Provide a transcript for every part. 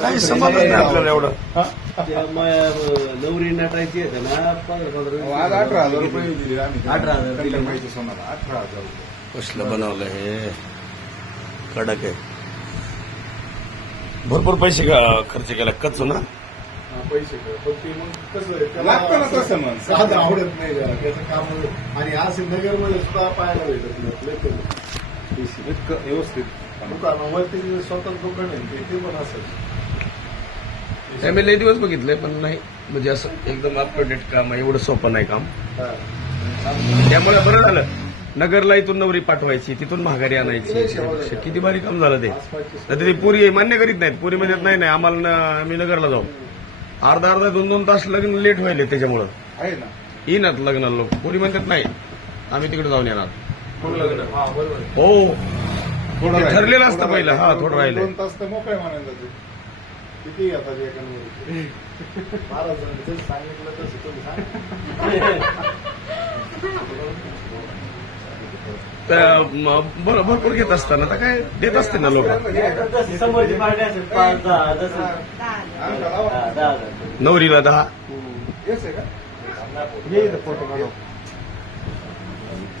काही समजलं नाही आपल्याला एवढं. नवरी नटायची आहे ना 18,000 रुपये दिले आम्ही. 18,000 दिले. माहिती सोनाला 18,000 रुपये. कसलं बनवलं हे कडक आहे. भरपूर पैसे खर्च केला कच्चू ना. पैसे लागतं ना तसं मग. साधं आवडत नाही जरा त्याचं काम. आणि आज नगरमध्ये सुद्धा पाहायला भेटत नाही. इतकं व्यवस्थित दुकानावरती स्वतंत्र दुकान आहे ते पण असेल. मी लई दिवस बघितले पण नाही म्हणजे असं एकदम अप टू डेट काम आहे. एवढं सोपं नाही काम. त्यामुळे बरं झालं नगरला इथून नवरी पाठवायची तिथून माघारी आणायची. किती भारी काम झालं ते. तर ते पुरी मान्य करीत नाहीत. पुरी म्हणत नाही आम्हाला आम्ही नगरला जाऊ. अर्धा 2 तास लग्न लेट व्हायले त्याच्यामुळं आहे ना. येणार लग्नाला लोक. पुरी म्हणतात नाही आम्ही तिकडे जाऊन येणार. लग्न हो थोडं ते ठरलेलं असतं पहिलं. हा थोडं राहिलं. 2 तास तर मोकळे म्हणायला जाते. किती येतात एकांवर 12 जण सांगितलं तसं तुम्ही सांगा. तर भरपूर घेत असताना तर काय देत असते ना लोक. समोरची पार्टी असेल 5-10 नवरीला 10. येस आहे का? फोटो काढू.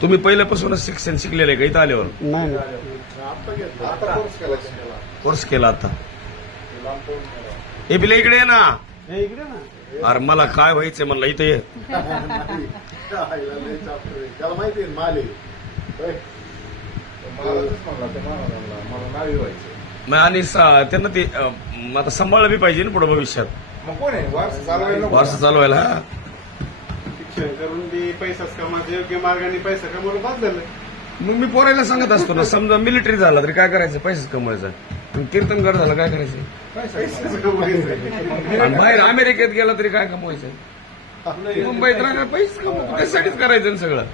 तुम्ही पहिल्यापासूनच शिक्षण शिकलेलं आहे का इथं आल्यावर? नाही आता घेतलं. आता कोर्स केला. कोर्स केला आता. हे बिले इकडे ये ना. इकडे ना अरे मला काय व्हायचंय म्हणलं इथं ये. त्याला माहिती आहे माल आहे. मला तेच म्हणला ते मला नावी व्हायचं. मग आणि त्यांना ते आता सांभाळलं बी पाहिजे ना पुढे भविष्यात. मग कोण आहे वारसा चालवायला? वारसा चालवायला. हा शिक्षण करून ती पैसाच कमायचं योग्य मार्गाने पैसा कमवलं बाद झालं. मग मी पोरायला सांगत असतो ना समजा मिलिटरी झाला तरी काय करायचं पैसेच कमवायचा. कीर्तनकार झाला काय करायचं. पैसाच कमवायचं. आणि बाहेर अमेरिकेत गेला तरी काय कमवायचं. मुंबईत राहणार पैसे कमवतो त्यासाठीच करायचं ना सगळं.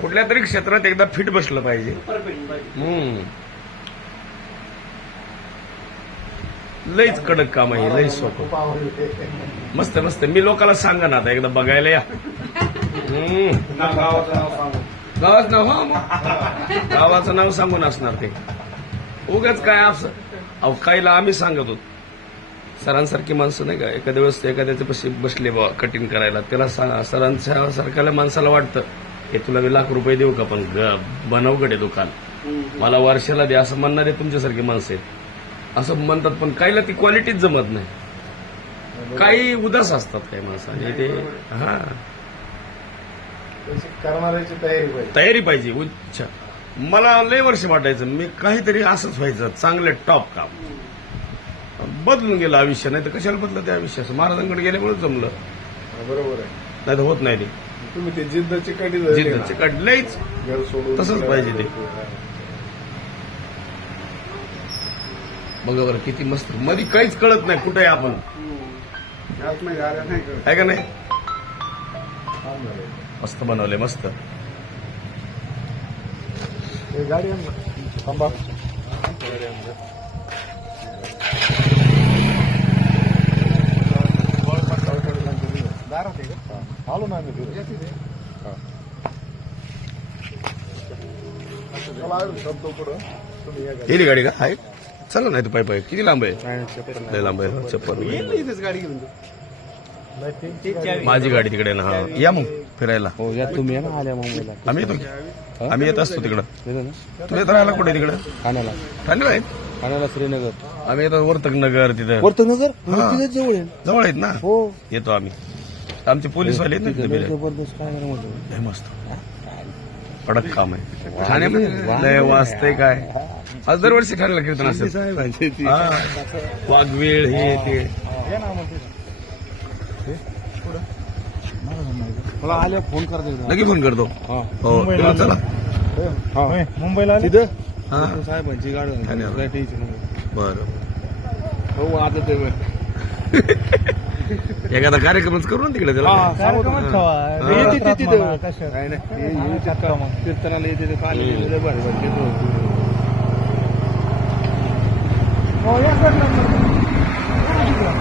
कुठल्या तरी क्षेत्रात एकदा फिट बसलं पाहिजे. लईच कडक काम आहे. लईच सोपं. मस्त मस्त. मी लोकांना सांगा ना आता एकदा बघायला या. गावाचं नाव सांगू. गावाचं नाव. हा मग गावाचं नाव सांगून असणार ते. उगाच काय असं अहो काहीला आम्ही सांगत होतो. सरांसारखी माणसं नाही का एखाद्या वेळेस एखाद्याचे पैसे बसले बा कटिंग करायला त्याला सरांच्या सारख्याला माणसाला वाटतं हे तुला मी लाख रुपये देऊ का पण बनवकडे दुकान मला वर्षाला दे असं म्हणणारे तुमच्यासारखी माणसं आहेत. असं म्हणतात पण काहीला ती क्वालिटीच जमत नाही. काही उदास असतात काही माणसं आणि ते हा करणाऱ्याची तयारी पाहिजे. तयारी पाहिजे. उच्च मला लय वर्ष वाटायचं मी काहीतरी असंच व्हायचं चांगलं टॉप काम. बदलून गेलं आयुष्य. नाही तर कशाला बदलं ते आयुष्य. महाराजांकडे गेल्यामुळे जमलं. बरोबर आहे. नाही तर होत नाही ते. तुम्ही ते जिद्दची कडी जिद्दचे काढलंच घर सोडून तसंच पाहिजे ते. बघा बरं किती मस्त. मध्ये काहीच कळत नाही कुठे आपण आहे का नाही. मस्त बनवले मस्त. गाडी थांबा. आलो ना आम्ही शब्द पुढं तुम्ही गेली गाडी का आहे. चला नाही तर पाय पाय किती लांब आहे. लय लांब आहे. चप्पल इथेच गाडी घेऊन माझी गाडी तिकडे ना. हा या मग फिरायला. हो या तुम्ही ना आल्या मुंबईला. आम्ही येतो. आम्ही येत असतो तिकडं. तुम्ही येत राहायला कुठे तिकडं ठाण्याला. ठाण्याला आहेत. ठाण्याला श्रीनगर. आम्ही येतो वर्तक नगर तिथं वर्तनगर हा. तिथेच जवळ आहे. जवळ आहेत ना. हो येतो आम्ही. आमचे पोलीसवाले आहेत ना तिथे बिले. जबरदस्त काय करा म्हणतो. हे मस्त कडक काम आहे. ठाण्यामध्ये लय वाजतंय काय. आज दरवर्षी ठाण्याला कीर्तन असते. वाघवेळ हे ते. मला आल्या फोन करते. नक्की फोन करतो. हो चला. मुंबईला तिथं हा साहेबांची गाडी ठाण्याला. बरं हो आता ते एखादा कार्यक्रमच करू ना तिकडे त्याला. कीर्तनाला येते काल चला.